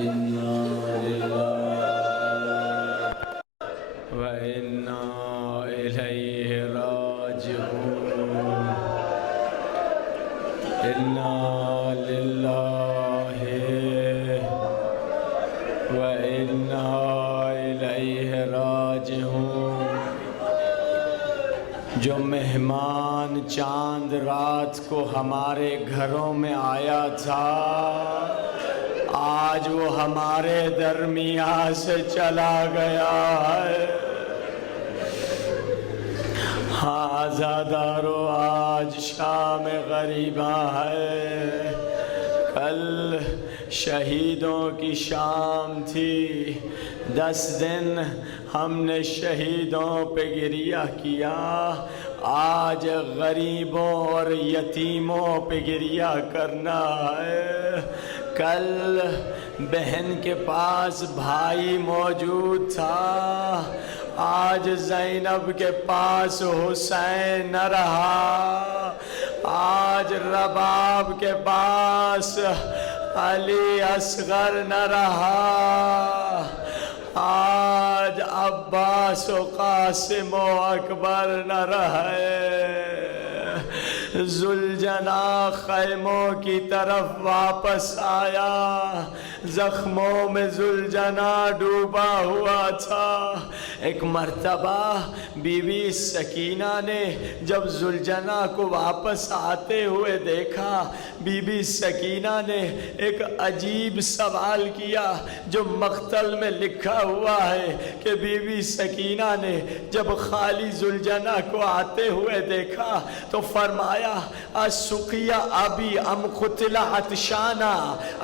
إنا لله وإنا إليه راجعون إنا لله وإنا إليه راجعون۔ جو مہمان چاند رات کو ہمارے گھروں میں آیا تھا، آج وہ ہمارے درمیان سے چلا گیا ہے۔ ہاں عزادارو، آج شام غریبہ ہے، کل شہیدوں کی شام تھی۔ 10 دن ہم نے شہیدوں پہ گریہ کیا، آج غریبوں اور یتیموں پہ گریہ کرنا ہے۔ کل بہن کے پاس بھائی موجود تھا، آج زینب کے پاس حسین نہ رہا، آج رباب کے پاس علی اصغر نہ رہا، آج عباس و قاسم و اکبر نہ رہے۔ ذوالجناح خیموں کی طرف واپس آیا، زخموں میں ذوالجناح ڈوبا ہوا تھا۔ ایک مرتبہ بی بی سکینہ نے جب ذوالجناح کو واپس آتے ہوئے دیکھا، بی بی سکینہ نے ایک عجیب سوال کیا جو مقتل میں لکھا ہوا ہے کہ بی بی سکینہ نے جب خالی ذوالجناح کو آتے ہوئے دیکھا تو فرمایا اسقیا ابی ام قتل عطشانا،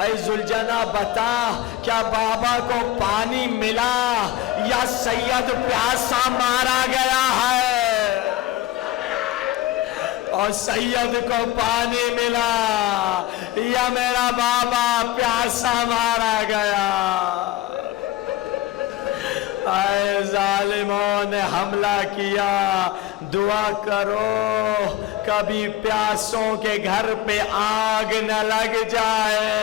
اے ذوالجناح بتا کیا بابا کو پانی ملا یا سید پیاسا مارا گیا ہے؟ اور سید کو پانی ملا یا میرا بابا پیاسا مارا گیا؟ اے ظالموں نے حملہ کیا، دعا کرو کبھی پیاسوں کے گھر پہ آگ نہ لگ جائے۔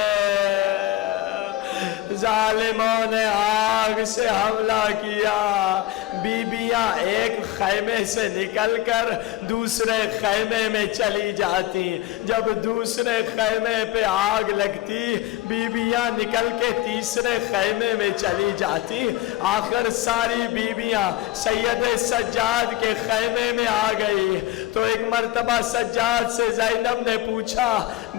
ظالموں نے آگ سے حملہ کیا، بیویاں ایک خیمے سے نکل کر دوسرے خیمے میں چلی جاتی، جب دوسرے خیمے پہ آگ لگتی بیویاں نکل کے تیسرے خیمے میں چلی جاتی، آخر ساری بیویاں سید سجاد کے خیمے میں آ گئی۔ تو ایک مرتبہ سجاد سے زینب نے پوچھا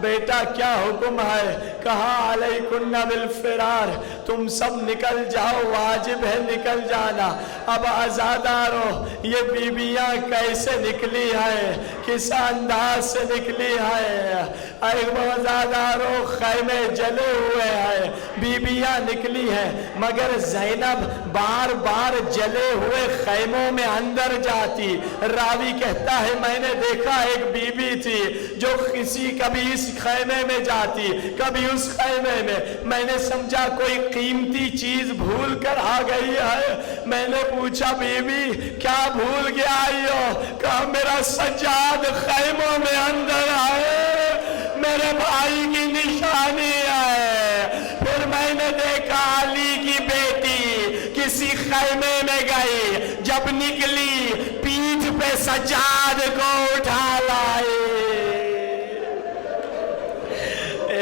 بیٹا کیا حکم ہے؟ کہا علیکن بالفرار، تم سب نکل جاؤ، واجب ہے نکل جانا۔ اب عزادارو یہ بیویاں کیسے نکلی ہے، کس انداز سے نکلی ہے؟ اے عزادارو خیمے جلے ہوئے ہیں، بیویاں نکلی ہیں، مگر زینب بار بار جلے ہوئے خیموں میں اندر جاتی۔ راوی کہتا ہے میں نے دیکھا ایک بی بی تھی جو کبھی اس خیمے میں جاتی کبھی اس خیمے میں نے سمجھا کوئی قیمتی چیز بھول کر آ گئی ہے۔ میں نے پوچھا بی بی کیا بھول کے آئی ہو؟ کہا میرا سجاد خیموں میں اندر آئے، میرے بھائی کی نشانی ہے۔ پھر میں نے دیکھا علی کی بیٹی کسی خیمے میں گئی، جب نکلی پیٹھ پہ سجاد کو اٹھا لائی۔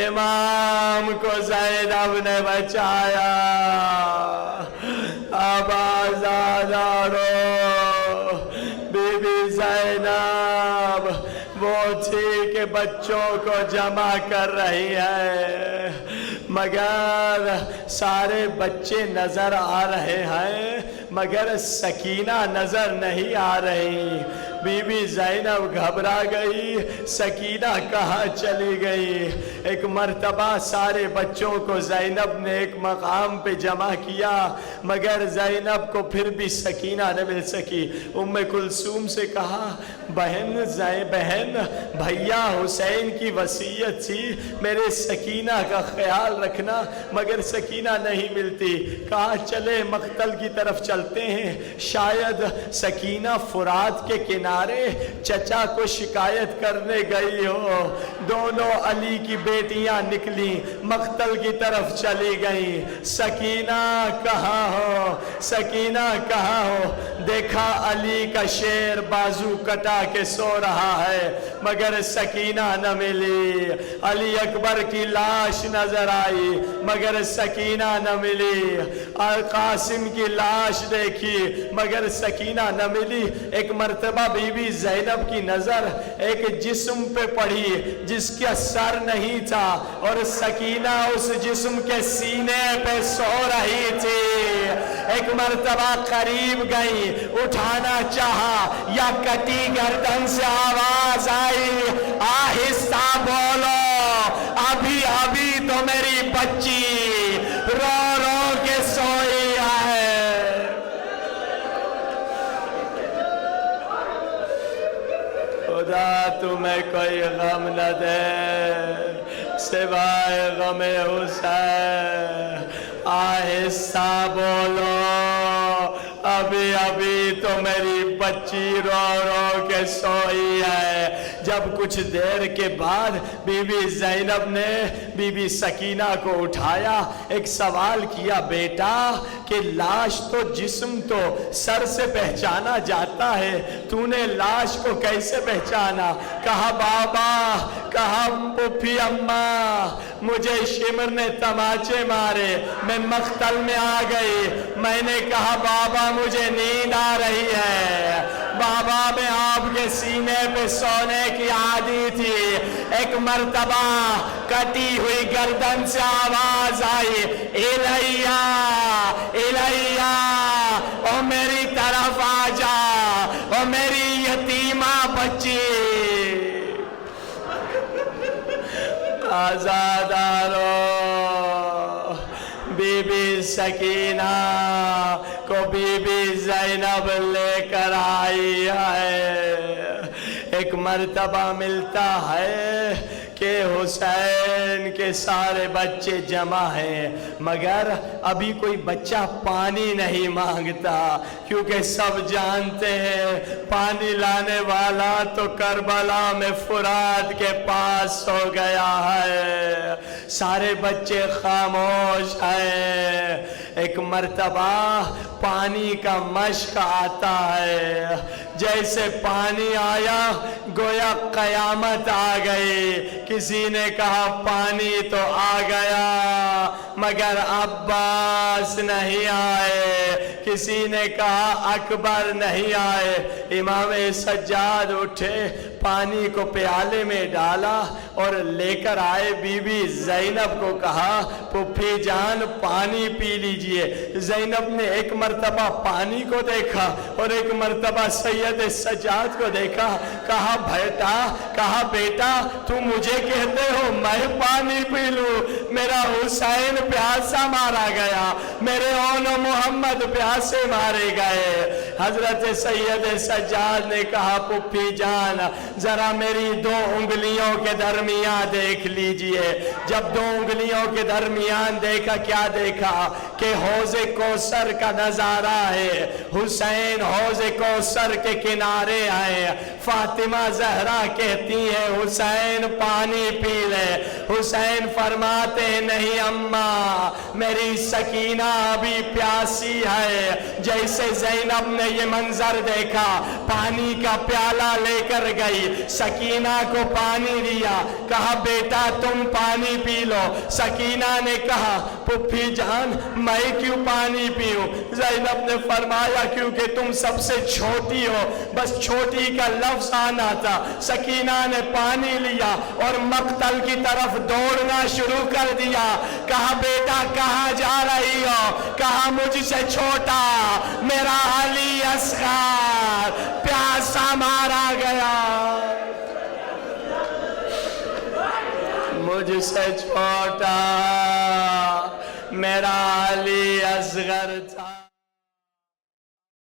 امام کو زینب نے بچایا۔ اب آزادارو بی بی زینب وہ تھی کہ بچوں کو جمع کر رہی ہے، مگر سارے بچے نظر آ رہے ہیں مگر سکینہ نظر نہیں آ رہی۔ بی بی زینب گھبرا گئی، سکینہ کہاں چلی گئی؟ ایک مرتبہ سارے بچوں کو زینب نے ایک مقام پہ جمع کیا، مگر زینب کو پھر بھی سکینہ نہ مل سکی۔ ام کلثوم سے کہا بہن بھیا حسین کی وصیت تھی میرے سکینہ کا خیال رکھنا، مگر سکینہ نہیں ملتی۔ کہا چلے مقتل کی طرف چلتے ہیں، شاید سکینہ فرات کے کنارے چچا کو شکایت کرنے گئی ہو۔ دونوں علی کی بیٹیاں نکلی، مقتل کی طرف چلی گئیں۔ سکینہ کہاں ہو، سکینہ کہاں ہو؟ دیکھا علی کا شیر بازو کٹا کے سو رہا ہے، مگر سکینہ نہ ملی۔ علی اکبر کی لاش نظر آئی، مگر سکینہ نہ ملی۔ قاسم کی لاش دیکھی، مگر سکینہ نہ ملی۔ ایک مرتبہ بی بی زینب کی نظر ایک جسم پہ پڑی جس کا سر نہیں تھا، اور سکینہ اس جسم کے سینے پہ سو رہی تھی۔ ایک مرتبہ قریب گئی، اٹھانا چاہا، یا کٹی گردن سے آواز آئی، آہستہ بولو، ابھی ابھی تو میری بچی رو رو کے سوئی ہے۔ خدا تمہیں کوئی غم نہ دے سوائے غم حسین، آہستہ بولو، ابھی ابھی تو میری بچی رو رو کے سوئی ہے۔ جب کچھ دیر کے بعد بی بی زینب نے بی بی سکینہ کو اٹھایا، ایک سوال کیا، بیٹا کہ لاش تو جسم تو سر سے پہچانا جاتا ہے، تو نے لاش کو کیسے پہچانا؟ کہا بابا، کہا پھوپھی اماں، مجھے شمر نے تماچے مارے، میں مقتل میں آ گئی۔ میں نے کہا بابا مجھے نیند آ رہی ہے۔ بابا میں آپ کے سینے پہ سونے کی عادی تھی۔ ایک مرتبہ کٹی ہوئی گردن سے آواز آئی، الیہ الیہ، او میری طرف آ جا، او میری یتیمہ بچی، آزادارو۔ بی بی سکینہ کو بی بی زینب لے کر آئی ہے۔ ایک مرتبہ ملتا ہے کہ حسین کے سارے بچے جمع ہیں، مگر ابھی کوئی بچہ پانی نہیں مانگتا، کیونکہ سب جانتے ہیں پانی لانے والا تو کربلا میں فرات کے پاس ہو گیا ہے۔ سارے بچے خاموش ہیں۔ ایک مرتبہ پانی کا مشک آتا ہے، جیسے پانی آیا گویا قیامت آ گئی۔ کسی نے کہا پانی تو آ گیا مگر عباس نہیں آئے، کسی نے کہا اکبر نہیں آئے۔ امام سجاد اٹھے، پانی کو پیالے میں ڈالا اور لے کر آئے، بی بی زینب کو کہا پھوپھی جان پانی پی لیجئے۔ زینب نے ایک مرتبہ پانی کو دیکھا اور ایک مرتبہ سید سجاد کو دیکھا، کہا بیٹا تو مجھے کہتے ہو میں پانی پی لوں؟ میرا حسین پیاسا مارا گیا، میرے اون محمد پیاسے مارے گئے۔ حضرت سید سجاد نے کہا پھوپھی جان ذرا میری دو انگلیوں کے درمیان دیکھ لیجئے۔ جب دو انگلیوں کے درمیان دیکھا، کیا دیکھا کہ حوض کوثر کا نظارہ ہے۔ حسین حوض کوثر کے کنارے آئے، فاطمہ زہرا کہتی ہے حسین پانی پی لے۔ حسین فرماتے نہیں اماں میری سکینہ ابھی پیاسی ہے۔ جیسے زینب نے یہ منظر دیکھا، پانی کا پیالہ لے کر گئی، سکینہ کو پانی دیا، کہا بیٹا تم پانی پی لو۔ سکینہ نے کہا پھوپھی جان میں کیوں پانی پیوں؟ زینب نے فرمایا کیونکہ تم سب سے چھوٹی ہو، بس چھوٹی کا لفظ آنا تھا۔ سکینہ نے پانی لیا اور مقتل کی طرف دوڑنا شروع کر دیا۔ کہا بیٹا کہاں جا رہی ہو؟ کہا مجھ سے چھوٹا میرا علی اصغر پیاسا مارا گیا، مجھ سے چھوٹا میرا علی اصغر تھا۔